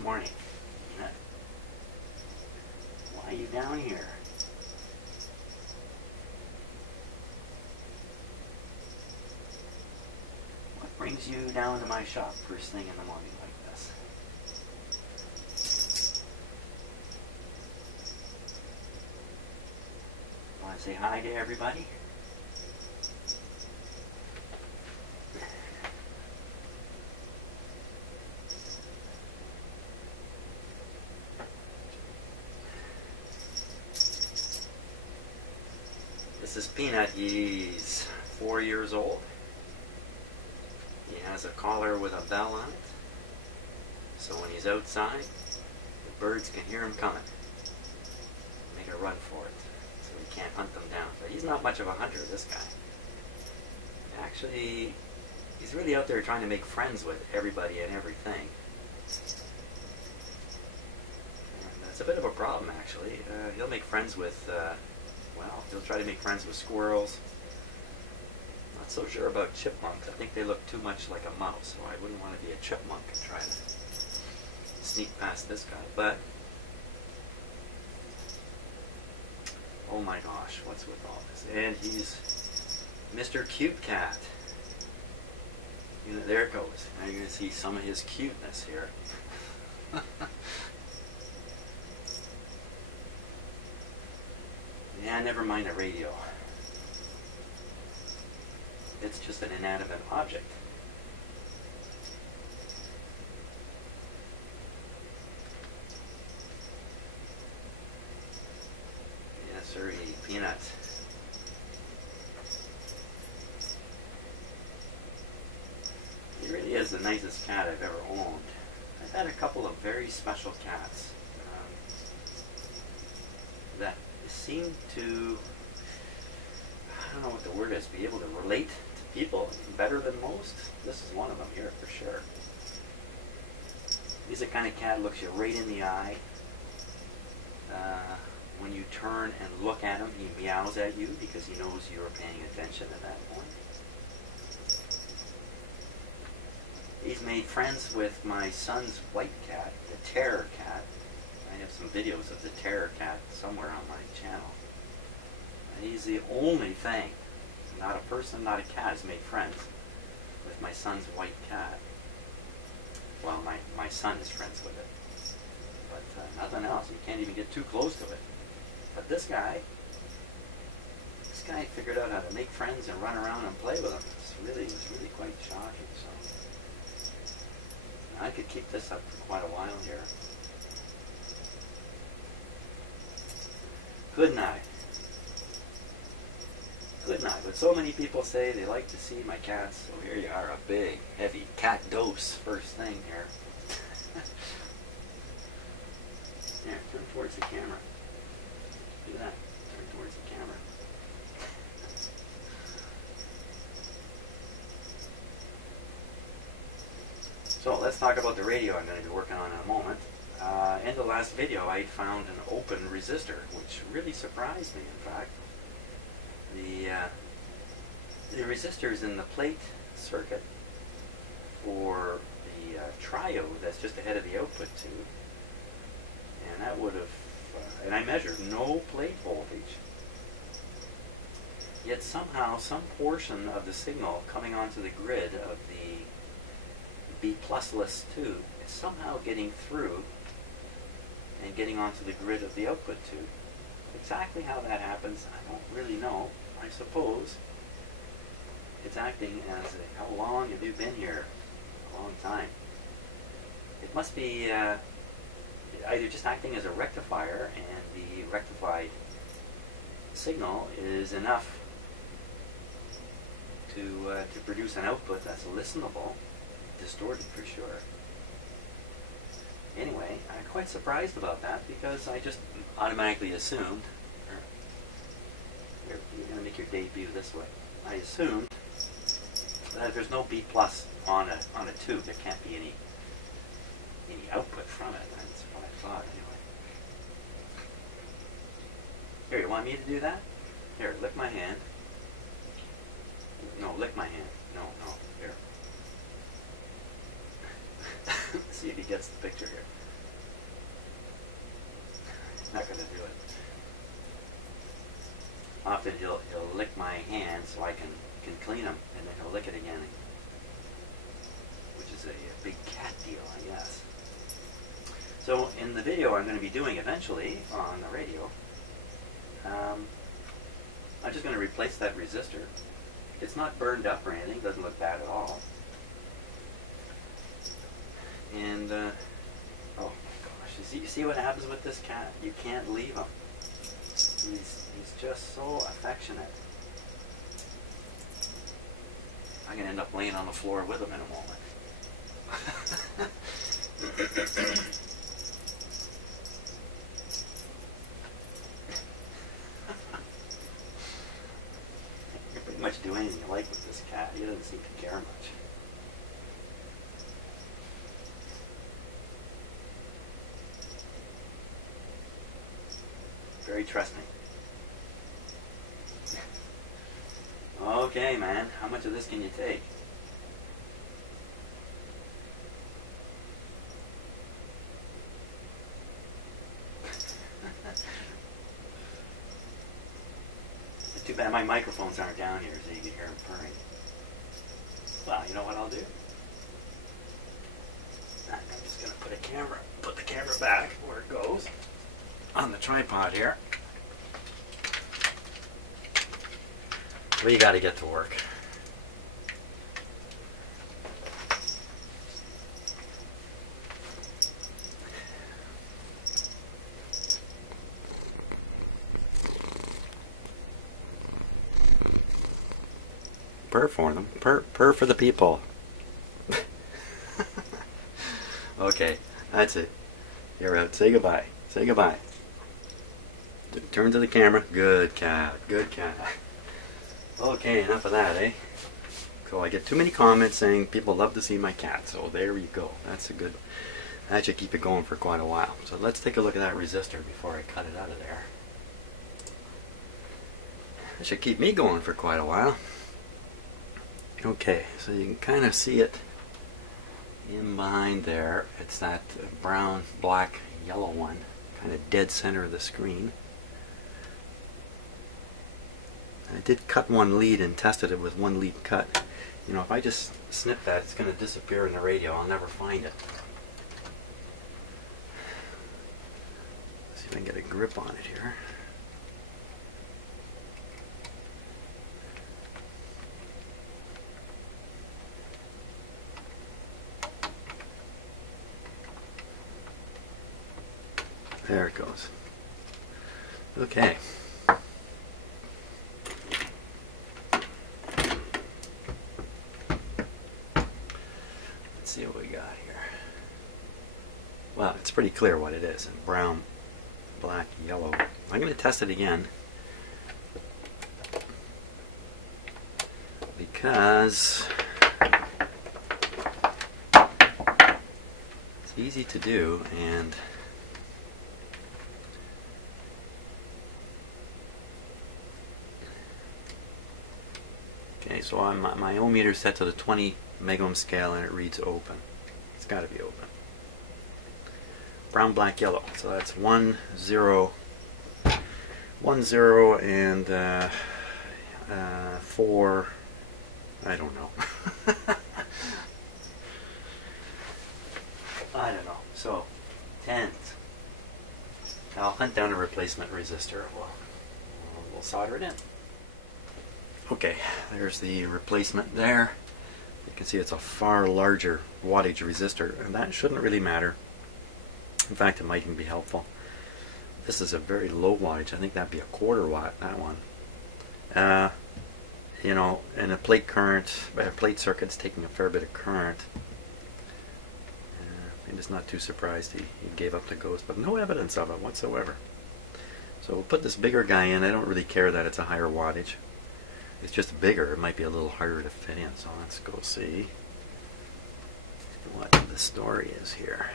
this morning. Why are you down here? What brings you down to my shop first thing in the morning like this? Want to say hi to everybody? This is Peanut. He's 4 years old. He has a collar with a bell on it. So when he's outside, the birds can hear him coming. Make a run for it. So he can't hunt them down. But he's not much of a hunter, this guy. Actually, he's really out there trying to make friends with everybody and everything. And that's a bit of a problem, actually. He'll make friends with... well, he'll try to make friends with squirrels. Not so sure about chipmunks. I think they look too much like a mouse, so I wouldn't want to be a chipmunk and try to sneak past this guy. But, oh my gosh, what's with all this? And he's Mr. Cute Cat. You know, there it goes. Now you're going to see some of his cuteness here. Yeah, never mind a radio. It's just an inanimate object. Yes, sir, Peanut. He really is the nicest cat I've ever owned. I've had a couple of very special cats that seem to, I don't know what the word is, be able to relate to people better than most. This is one of them here for sure. He's the kind of cat that looks you right in the eye. When you turn and look at him, he meows at you because he knows you're paying attention at that point. He's made friends with my son's white cat, the Terror Cat. I have some videos of the Terror Cat somewhere on my channel. And he's the only thing, not a person, not a cat, has made friends with my son's white cat. Well, my son is friends with it. But nothing else. You can't even get too close to it. But this guy figured out how to make friends and run around and play with them. It was really quite shocking. So I could keep this up for quite a while here. Good night. Good night. But so many people say they like to see my cats, so here you are, a big, heavy cat dose first thing here. There, turn towards the camera. Do that. Turn towards the camera. So let's talk about the radio I'm going to be working on in a moment. In the last video I found an open resistor, which really surprised me. In fact, the resistors in the plate circuit for the triode that's just ahead of the output tube, and that would have, and I measured no plate voltage, yet somehow some portion of the signal coming onto the grid of the B+less tube is somehow getting through and getting onto the grid of the output tube. Exactly how that happens, I don't really know. I suppose it's acting as a, how long have you been here? A long time. It must be either just acting as a rectifier, and the rectified signal is enough to produce an output that's listenable, distorted for sure. Anyway, I'm quite surprised about that because I just automatically assumed, you're going to make your debut this way, I assumed that if there's no B+ on a tube, there can't be any output from it. That's what I thought anyway. Here, you want me to do that? Here, lick my hand. No, lick my hand. No, here. See if he gets the picture here. often he'll lick my hand so I can clean him, and then he'll lick it again, which is a big cat deal, I guess. So in the video I'm going to be doing eventually on the radio, I'm just going to replace that resistor. It's not burned up or anything, doesn't look bad at all. And oh my gosh, you see what happens with this cat? You can't leave him. He's just so affectionate. I'm going to end up laying on the floor with him in a moment. You can pretty much do anything you like with this cat. He doesn't seem to care much. Very trusting. Okay, man, how much of this can you take? Too bad my microphones aren't down here so you can hear him purring. Well, you know what I'll do? I'm just going to put the camera back where it goes on the tripod here. We got to get to work. Purr for them. Purr for the people. Okay, that's it. You're out. Say goodbye. Say goodbye. Turn to the camera. Good cat. Good cat. Okay, enough of that, eh? So I get too many comments saying people love to see my cat. So there you go. That's a good... That should keep it going for quite a while. So let's take a look at that resistor before I cut it out of there. That should keep me going for quite a while. Okay, so you can kind of see it in behind there. It's that brown, black, yellow one, kind of dead center of the screen. I did cut one lead and tested it with one lead cut. You know, if I just snip that, it's going to disappear in the radio. I'll never find it. Let's see if I can get a grip on it here. There it goes. Okay. Let's see what we got here. Well, it's pretty clear what it is. Brown, black, yellow. I'm going to test it again because it's easy to do, and okay, so my ohm meter is set to the 20 megohm scale and it reads open. It's got to be open. Brown, black, yellow. So that's 1, 0, 1, 0, and 4. I don't know. I don't know. So, tens. I'll hunt down a replacement resistor. We'll solder it in. Okay, there's the replacement there. You can see it's a far larger wattage resistor, and that shouldn't really matter. In fact, it might even be helpful. This is a very low wattage. I think that'd be a 1/4 watt, that one. You know, and a plate current, plate circuit's taking a fair bit of current. I'm just not too surprised he gave up the ghost, but no evidence of it whatsoever. So we'll put this bigger guy in. I don't really care that it's a higher wattage. It's just bigger. It might be a little harder to fit in. So let's go see what the story is here.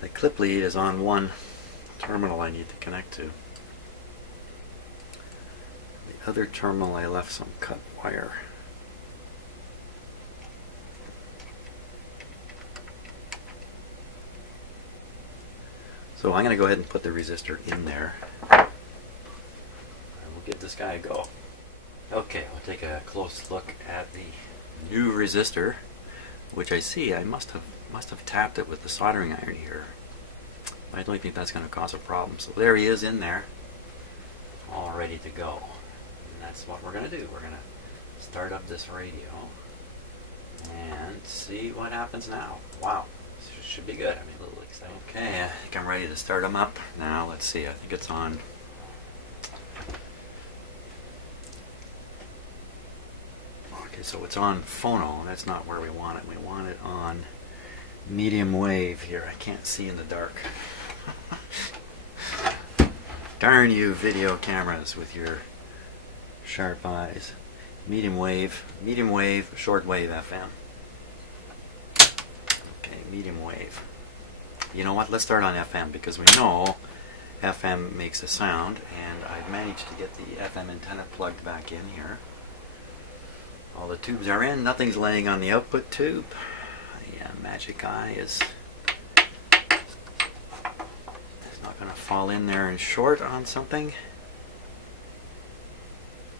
The clip lead is on one terminal I need to connect to. The other terminal I left some cut wire. So I'm going to go ahead and put the resistor in there. And we'll give this guy a go. Okay, we'll take a close look at the new resistor, which I see I must have tapped it with the soldering iron here. I don't think that's going to cause a problem. So there he is in there, all ready to go. And that's what we're going to do. We're going to start up this radio and see what happens now. Wow, this should be good. I'm a little excited. Okay, I think I'm ready to start them up. Now let's see, I think it's on. Okay, so it's on phono. That's not where we want it. We want it on medium wave here. I can't see in the dark. Darn you video cameras with your sharp eyes. Medium wave, short wave FM. Okay, medium wave. You know what, let's start on FM because we know FM makes a sound, and I've managed to get the FM antenna plugged back in here. All the tubes are in, nothing's laying on the output tube. The magic eye is not going to fall in there and short on something.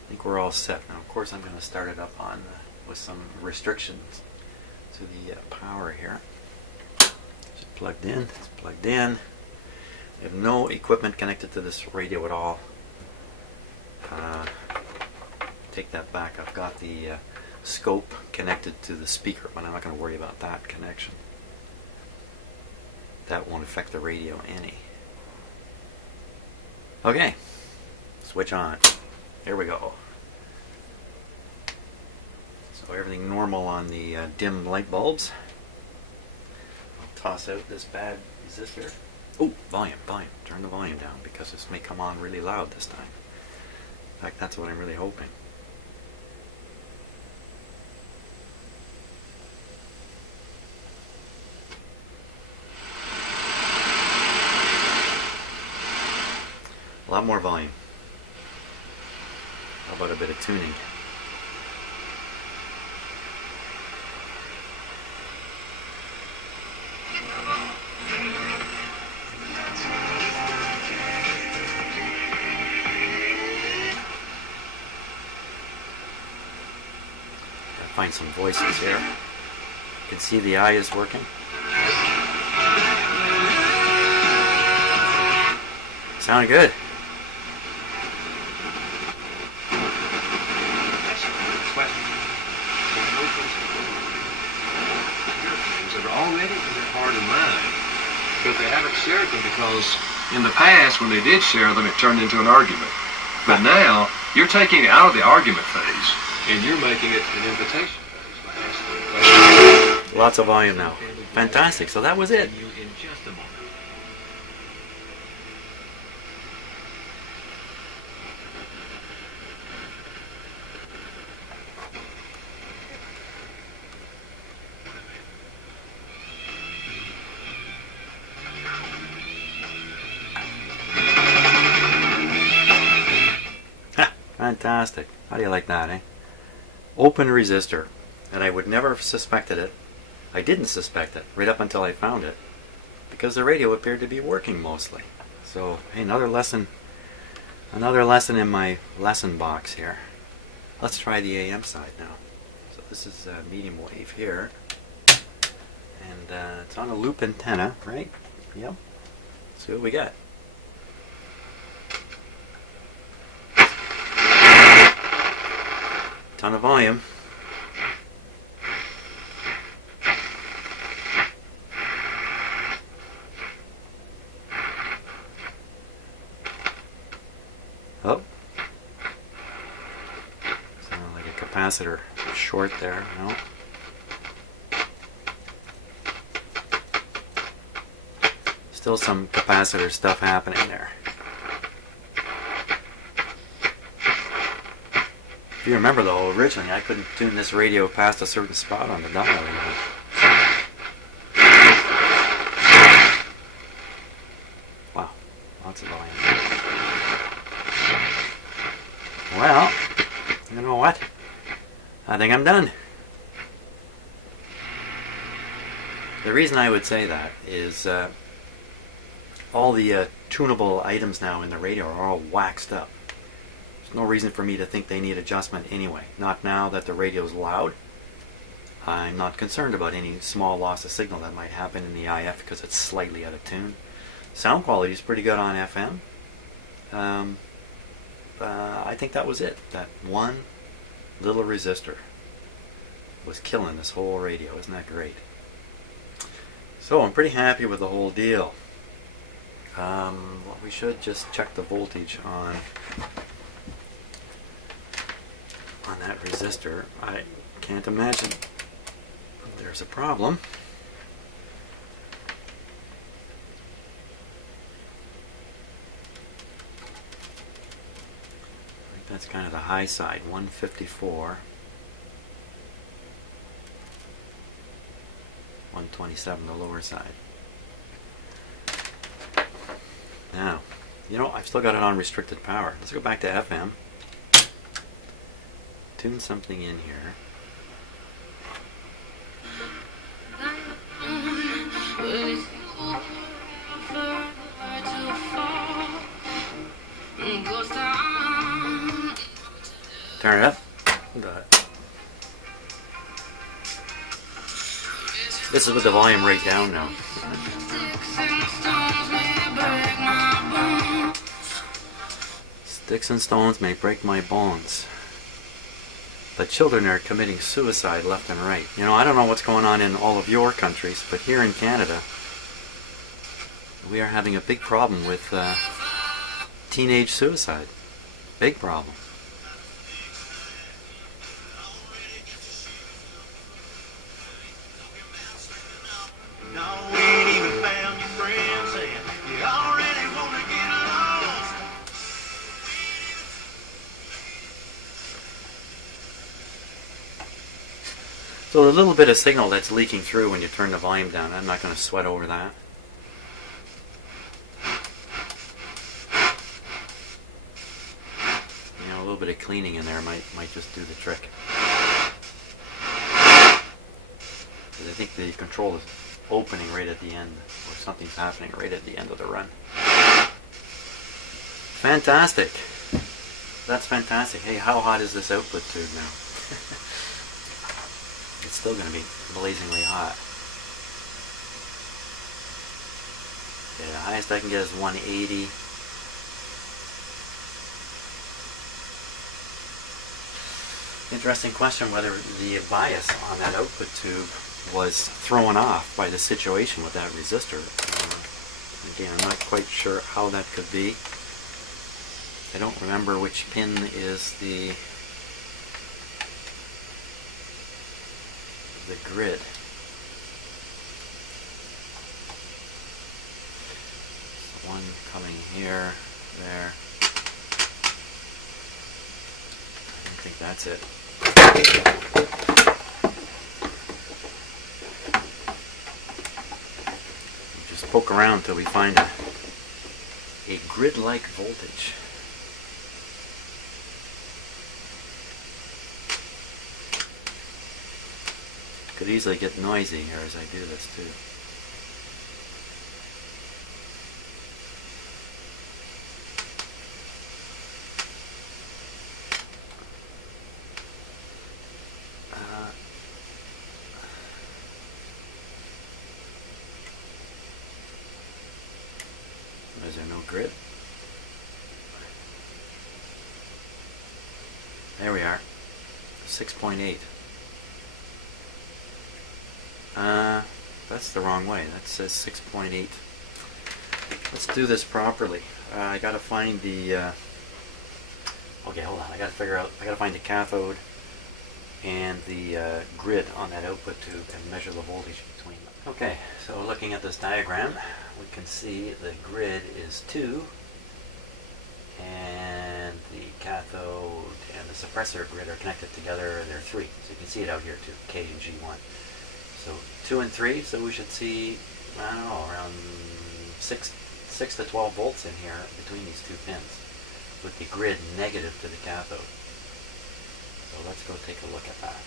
I think we're all set. Now, of course, I'm going to start it up on with some restrictions to the power here. It's plugged in. It's plugged in. I have no equipment connected to this radio at all. Take that back. I've got the scope connected to the speaker, but I'm not going to worry about that connection. That won't affect the radio any. Okay, switch on. Here we go. So everything normal on the dim light bulbs. I'll toss out this bad resistor. Oh, volume. Turn the volume down because this may come on really loud this time. In fact, that's what I'm really hoping. A lot more volume. How about a bit of tuning? Gotta find some voices here. You can see the eye is working. Sounded good. Already, they're hard in mind, but they haven't shared them because in the past, when they did share them, it turned into an argument. But now you're taking it out of the argument phase and you're making it an invitation phase. Lots of volume now. Fantastic. So that was it. Fantastic. How do you like that, eh? Open resistor. And I would never have suspected it. I didn't suspect it right up until I found it, because the radio appeared to be working mostly. So, hey, another lesson in my lesson box here. Let's try the AM side now. So this is medium wave here. And it's on a loop antenna, right? Yep. Let's see what we got. Ton of volume. Oh. Sounded like a capacitor short there, no? Still some capacitor stuff happening there. If you remember though, originally I couldn't tune this radio past a certain spot on the dial even. Wow, lots of volume. Well, you know what? I think I'm done. The reason I would say that is all the tunable items now in the radio are all waxed up. There's no reason for me to think they need adjustment anyway. Not now that the radio's loud. I'm not concerned about any small loss of signal that might happen in the IF because it's slightly out of tune. Sound quality is pretty good on FM. I think that was it. That one little resistor was killing this whole radio. Isn't that great? So I'm pretty happy with the whole deal. We should just check the voltage on that resistor. I can't imagine there's a problem. I think that's kind of the high side, 154. 127, the lower side. Now, you know, I've still got it on restricted power. Let's go back to FM. Tune something in here. Turn it up. This is with the volume right down now. Sticks and stones may break my bones. The children are committing suicide left and right. You know, I don't know what's going on in all of your countries, but here in Canada, we are having a big problem with teenage suicide. Big problem. So the little bit of signal that's leaking through when you turn the volume down, I'm not going to sweat over that. You know, a little bit of cleaning in there might just do the trick. Because I think the control is opening right at the end, or something's happening right at the end of the run. Fantastic. That's fantastic. Hey, how hot is this output tube now? It's still going to be blazingly hot. Okay, the highest I can get is 180. Interesting question whether the bias on that output tube was thrown off by the situation with that resistor. Again, I'm not quite sure how that could be. I don't remember which pin is the grid. So one coming here, there. I don't think that's it. We'll just poke around till we find a grid-like voltage. Could easily get noisy here as I do this too. Is there no grid? There we are. 6.8. That's the wrong way. That says 6.8. Let's do this properly. I gotta find the okay, hold on. I gotta find the cathode and the grid on that output tube and measure the voltage between them. Okay, so looking at this diagram, we can see the grid is 2 and the cathode and the suppressor grid are connected together. They're 3. So you can see it out here too, K and G1. So 2 and 3, so we should see, I don't know, around 6 to 12 volts in here between these two pins, with the grid negative to the cathode. So let's go take a look at that.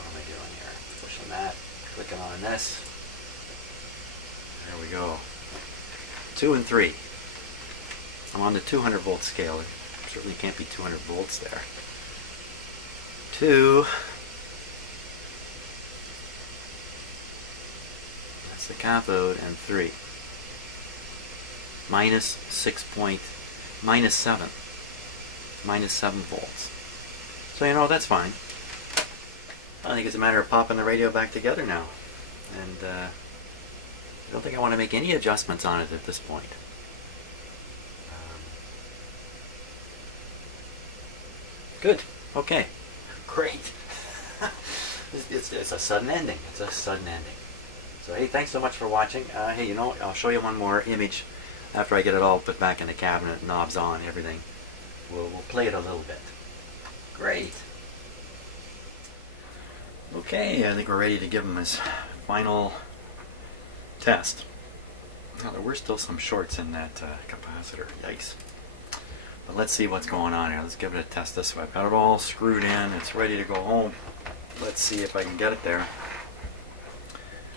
What am I doing here? Pushing that, clicking on this. There we go. 2 and 3. I'm on the 200 volt scale. It certainly can't be 200 volts there. 2. That's the cathode, and 3. Minus 7. Minus 7 volts. So, you know, that's fine. I think it's a matter of popping the radio back together now. And I don't think I want to make any adjustments on it at this point. Good. Okay. Great. It's a sudden ending. It's a sudden ending. So, hey, thanks so much for watching. Hey, you know, I'll show you one more image after I get it all put back in the cabinet, knobs on, everything. We'll play it a little bit. Great. Okay, I think we're ready to give him his final test. Now, there were still some shorts in that capacitor. Yikes. But let's see what's going on here. Let's give it a test this way. I've got it all screwed in. It's ready to go home. Let's see if I can get it there.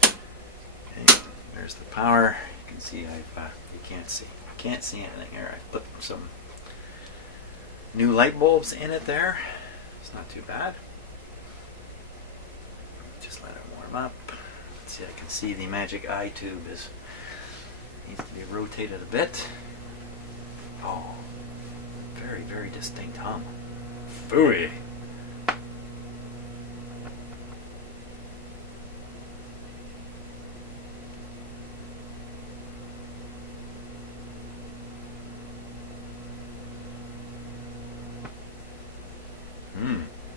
Okay, there's the power. You can see you can't see anything here. I put some new light bulbs in it there. It's not too bad. Just let it warm up. Let's see, I can see the magic eye tube needs to be rotated a bit. Oh, very, very distinct hum. Phooey.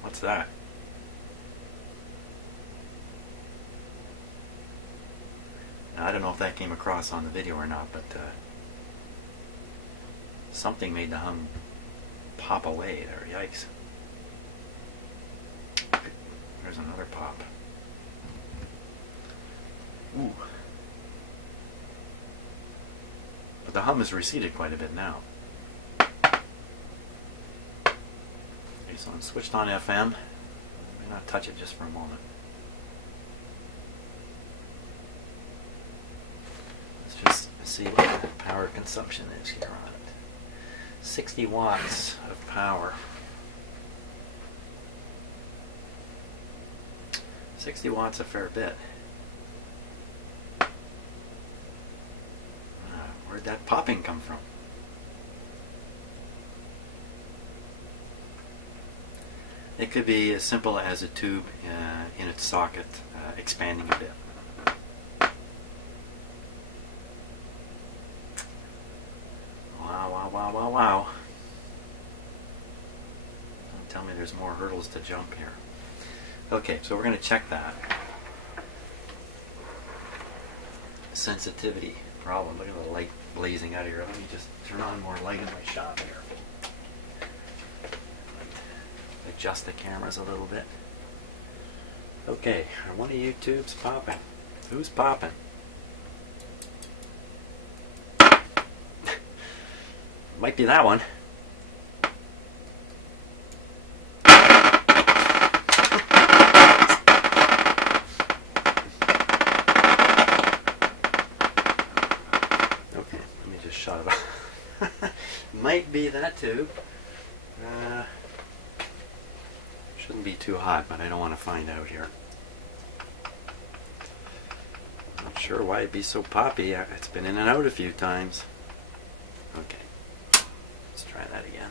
What's that? Now, I don't know if that came across on the video or not, but something made the hum pop away there. Yikes. There's another pop. Ooh. But the hum has receded quite a bit now. So I'm switched on FM. Let me not touch it just for a moment. Let's just see what the power consumption is here on it. 60 watts of power. 60 watts a fair bit. Where'd that popping come from? It could be as simple as a tube in its socket expanding a bit. Wow, wow, wow, wow, wow. Don't tell me there's more hurdles to jump here. Okay, so we're going to check that. Sensitivity problem. Look at the light blazing out of here. Let me just turn on more light in my shop here. Adjust the cameras a little bit. Okay, are one of you tubes popping? Who's popping? Might be that one. Okay, let me just shut it off. Might be that tube. Shouldn't be too hot, but I don't want to find out here. Not sure why it'd be so poppy. It's been in and out a few times. Okay, let's try that again.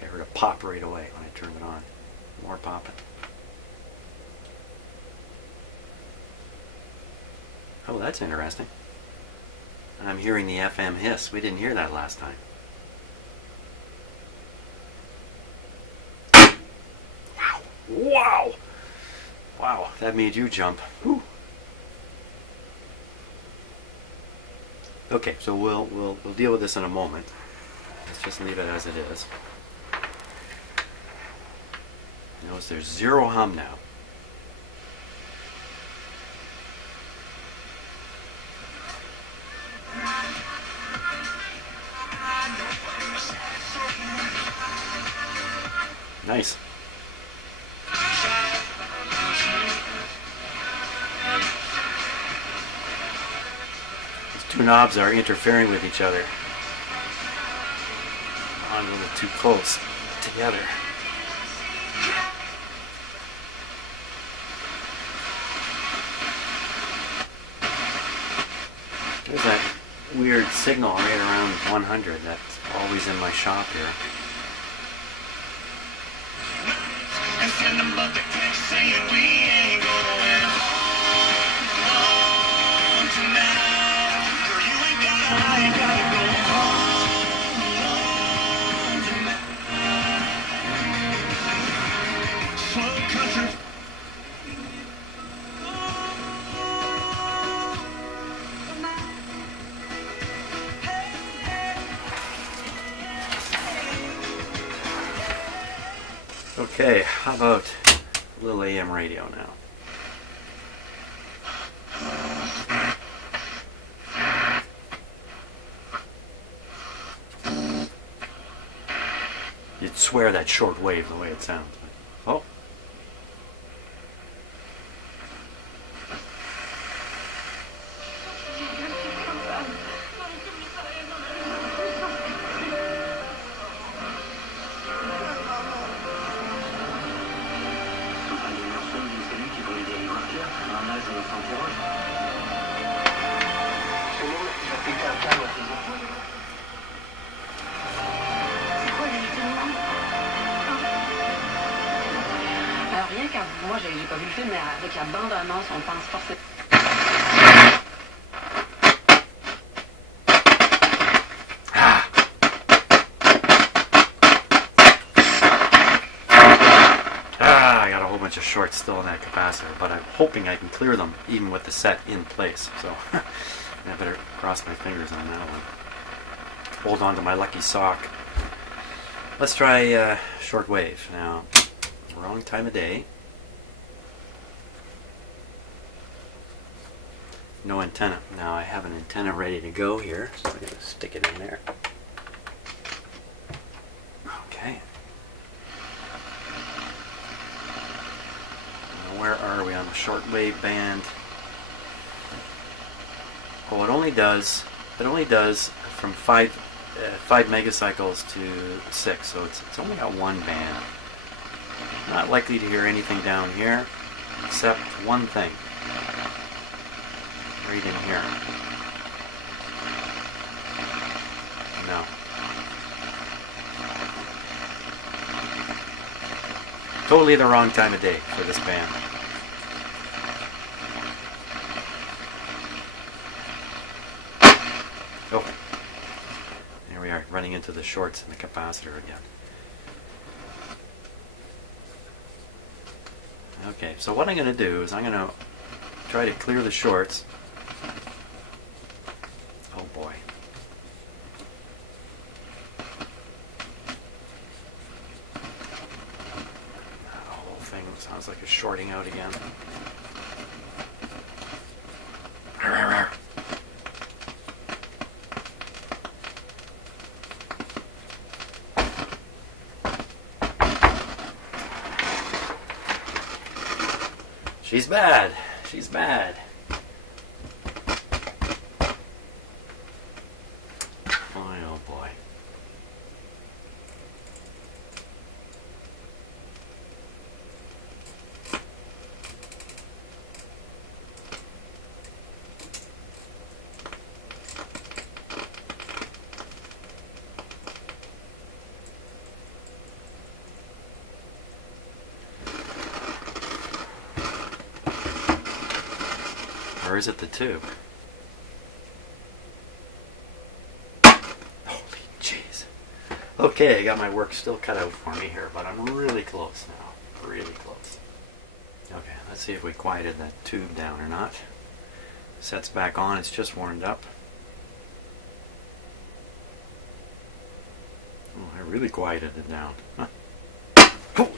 I heard a pop right away when I turned it on. More popping. Oh, that's interesting. I'm hearing the FM hiss. We didn't hear that last time. Wow! Wow, that made you jump. Whew. Okay, so we'll deal with this in a moment. Let's just leave it as it is. Notice there's zero hum now. Nice. two knobs are interfering with each other. I'm a little too close together. There's that weird signal right around 100 that's always in my shop here. Okay, how about a little AM radio now? You'd swear that's short wave the way it sounds. Oh. Moi, j'ai pas vu le film, mais avec la bande-annonce, on pense forcément. I got a whole bunch of shorts still in that capacitor, but I'm hoping I can clear them even with the set in place. So I better cross my fingers on that one. Hold on to my lucky sock. Let's try short wave. Now, wrong time of day. No antenna. Now I have an antenna ready to go here, so I'm going to stick it in there. Okay. Now where are we on the shortwave band? Oh, it only does from 5 megacycles to 6, so it's only got one band. Not likely to hear anything down here, except one thing. Right in here. No. Totally the wrong time of day for this band. Oh. There we are, running into the shorts in the capacitor again. Okay, so what I'm going to do is I'm going to try to clear the shorts. Oh boy. The whole thing sounds like it's shorting out again. She's bad. She's bad. Boy, oh boy. Or is it the tube? Holy jeez. Okay, I got my work still cut out for me here, but I'm really close now. Really close. Okay, let's see if we quieted that tube down or not. Set's back on, it's just warmed up. Oh, I really quieted it down. Huh. Holy!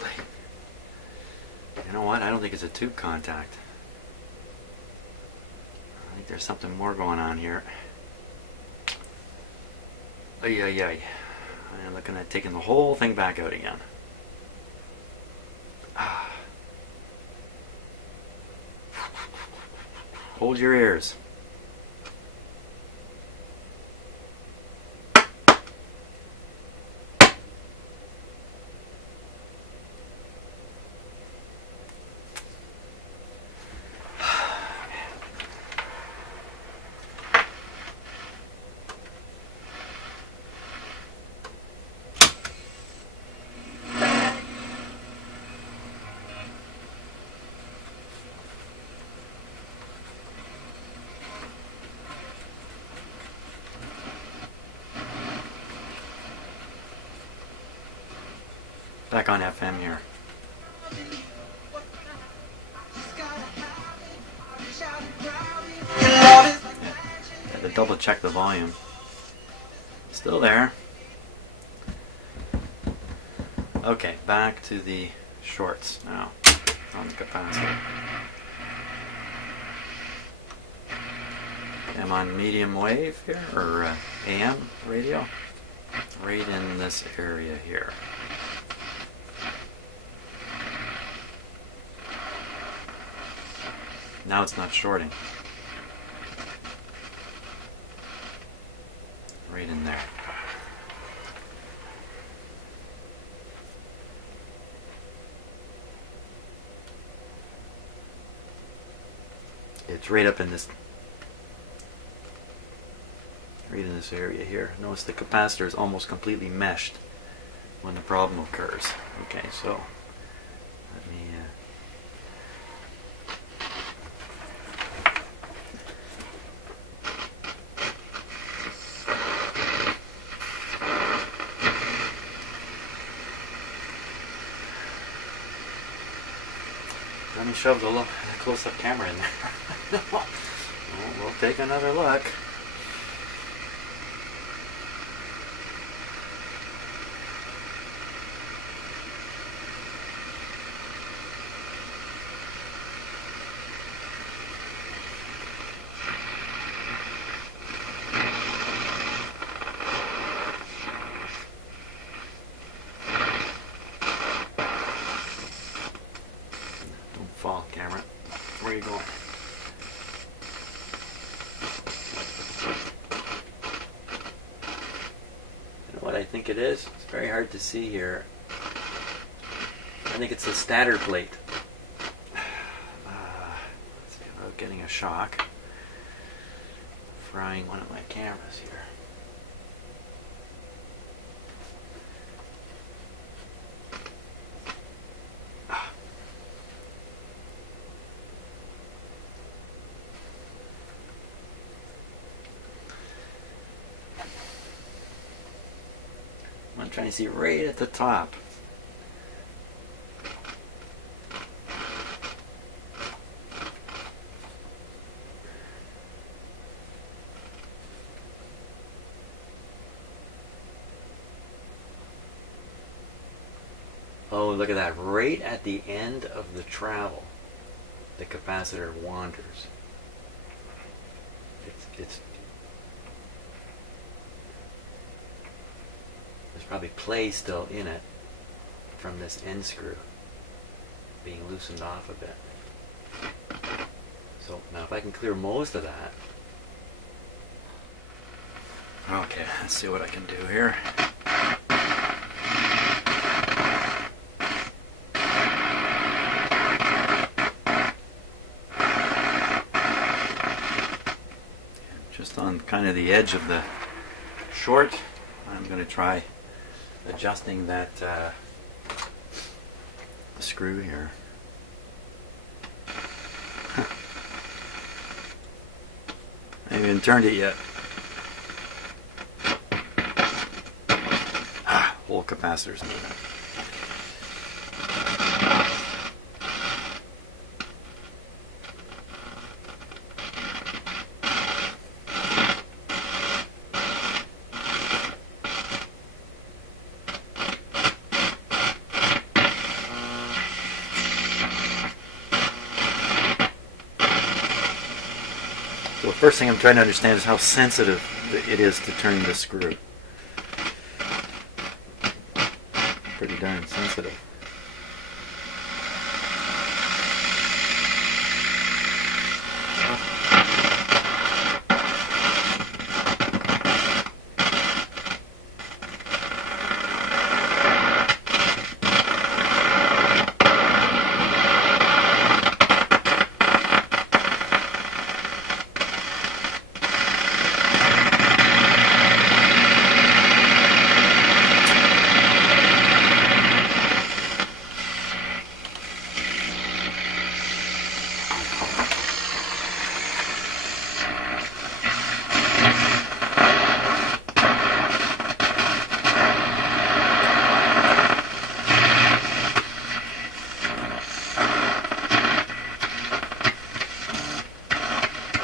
You know what? I don't think it's a tube contact. I think there's something more going on here. Ay, ay, ay. I'm looking at taking the whole thing back out again. Ah. Hold your ears. back on FM here. Had to double check the volume. Still there. Okay, back to the shorts now on the capacitor. I'm on medium wave here, or AM radio, right in this area here. Now it's not shorting. Right in there. It's right up in this, right in this area here. Notice the capacitor is almost completely meshed when the problem occurs. Okay, so let me let me shove the close-up camera in there. Well, we'll take another look. Fall, camera. Where are you going? You know what I think it is? It's very hard to see here. I think it's the stator plate. Let's see about getting a shock. Frying one of my cameras here. I'm trying to see right at the top. Oh, look at that. Right at the end of the travel, the capacitor wanders. It's there's probably play still in it from this end screw being loosened off a bit. So now if I can clear most of that. Okay, let's see what I can do here. Just on kind of the edge of the short, I'm going to try adjusting that screw here. I haven't even turned it yet. Whole capacitor's moving. So the first thing I'm trying to understand is how sensitive it is to turn the screw. Pretty darn sensitive.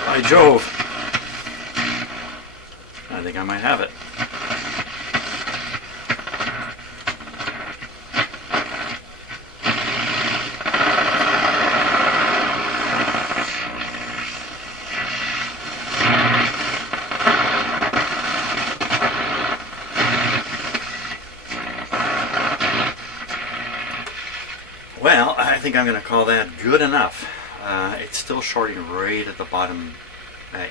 By Jove! I think I might have it. Well, I think I'm going to call that good enough. It's still shorting right at the bottom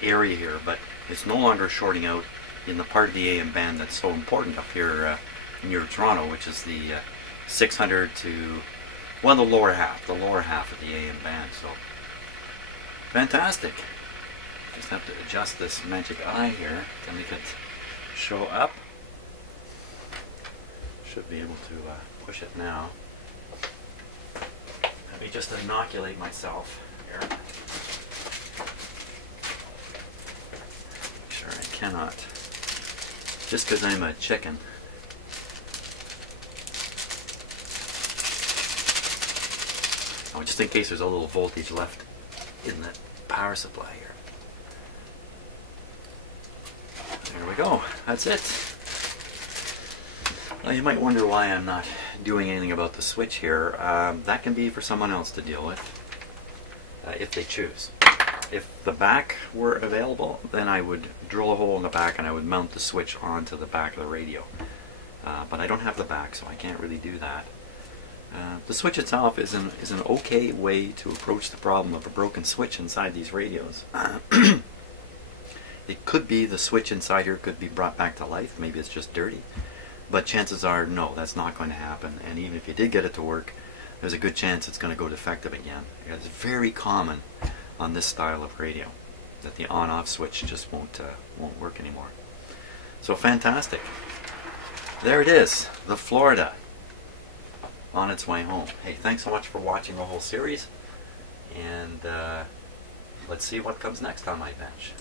area here, but it's no longer shorting out in the part of the AM band that's so important up here near Toronto, which is the 600 to, well, the lower half of the AM band. So, fantastic. Just have to adjust this magic eye here to make it show up. Should be able to push it now. Let me just inoculate myself here. Make sure I cannot, just because I'm a chicken. Oh, just in case there's a little voltage left in the power supply here. There we go. That's it. Well, you might wonder why I'm not doing anything about the switch here. That can be for someone else to deal with, if they choose. If the back were available, then I would drill a hole in the back and I would mount the switch onto the back of the radio. But I don't have the back, so I can't really do that. The switch itself is an okay way to approach the problem of a broken switch inside these radios. It could be the switch inside here could be brought back to life. Maybe it's just dirty. But chances are, no, that's not going to happen. And even if you did get it to work, there's a good chance it's going to go defective again. It's very common on this style of radio that the on-off switch just won't work anymore. So fantastic. There it is, the Florida, on its way home. Hey, thanks so much for watching the whole series. And let's see what comes next on my bench.